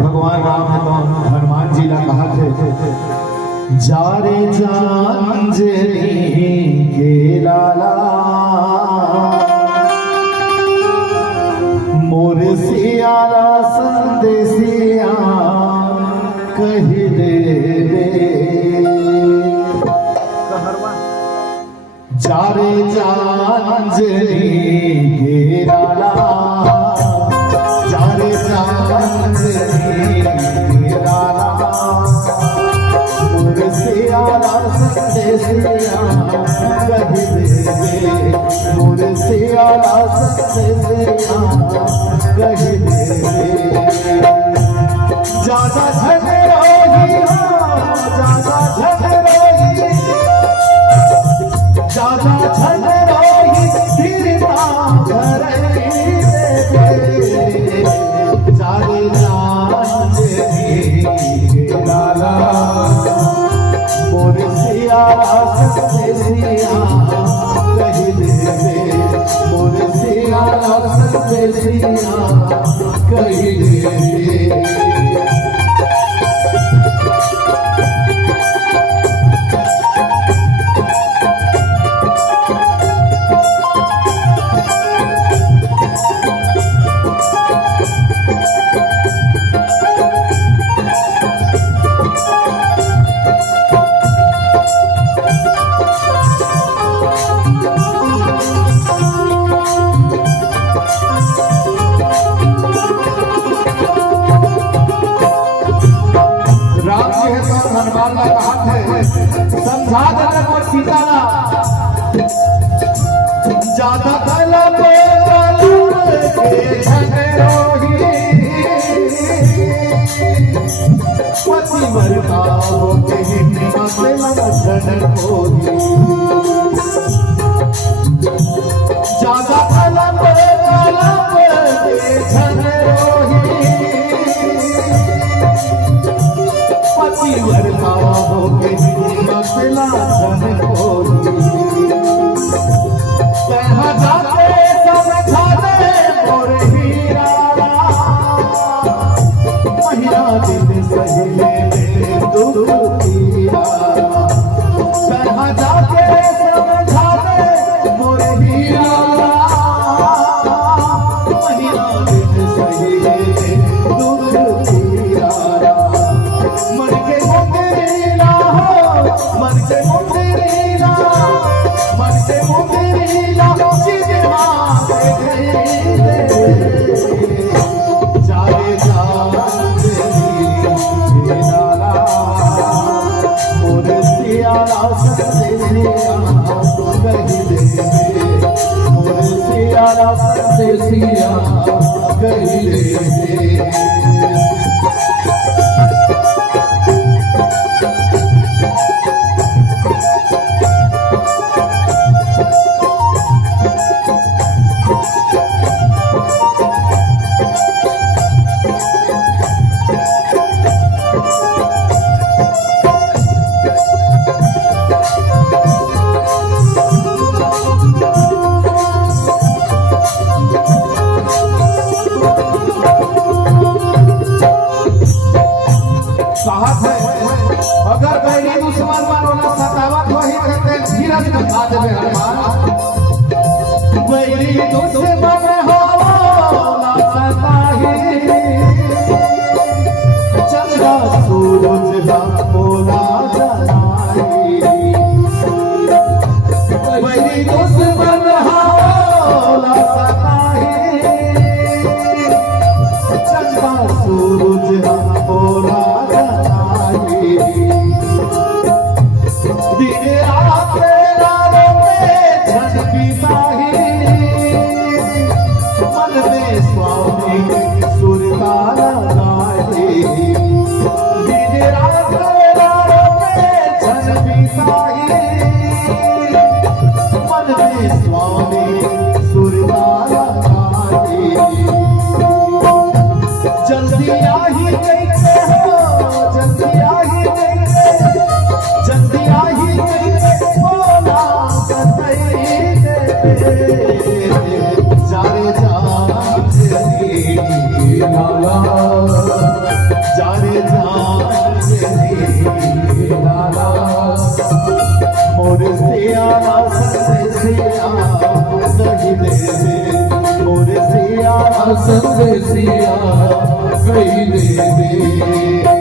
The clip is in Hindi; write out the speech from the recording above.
भगवान राम है तो हनुमान जी ने कहा थे जा रे अंजनी के लाला मोर सियारा संदेसिया कह दे जा रे अंजनी के लाला जा रे अंजनी के लाला मोर सियारा संदेसिया कह दे मोर सियारा संदेसिया कह दे ज्यादा झगड़ोगी ज्यादा झगड़ोगी ज्यादा झगड़ोगी फिर ना घरे जारे अंजनी के लाला मोर सियारा संदेसिया कह दे मोर सियारा संदेसिया कह दे। हनुमान का हाथ है समझा देने को सीता ज्यादा तलब के झगड़ोगी पति मरता हो के हिम्मत लक्षण होगी ज्यादा तलब के झगड़ोगी पति मरता हो के हिम्मत लक्षण होगी कहाँ जाते समझा दे मोर हीरा महिला दिन सहेले दुख पीरा कहाँ जाते समझा दे मोर हीरा महिला दिन सहेले दुख पीरा मन के मुंदरीला हो मन के मुंदरीला मन के मुंदरीला जारे मोर सियारा संदेसिया कह दे मोर सियारा संदेसिया कह दे। अगर बैरी दुश्मन बनोला सतावत वही रहते धीरज बता देवे हनुमान बैरी दुश्मन होला सताही चंद्र सूरज होला जनाई बैरी दुश्मन होला सताही चंद्र सूरज होला दिन रात रातों में झटकी ताही मन में स्वामी सुरता लगाए दिन रात रातों में झटकी ताही मन में स्वामी सुरता लगाए जल लाला जाने जाने लाला मोर सियारा संदेसिया कही दे दे मोर सियारा संदेसिया कही दे दे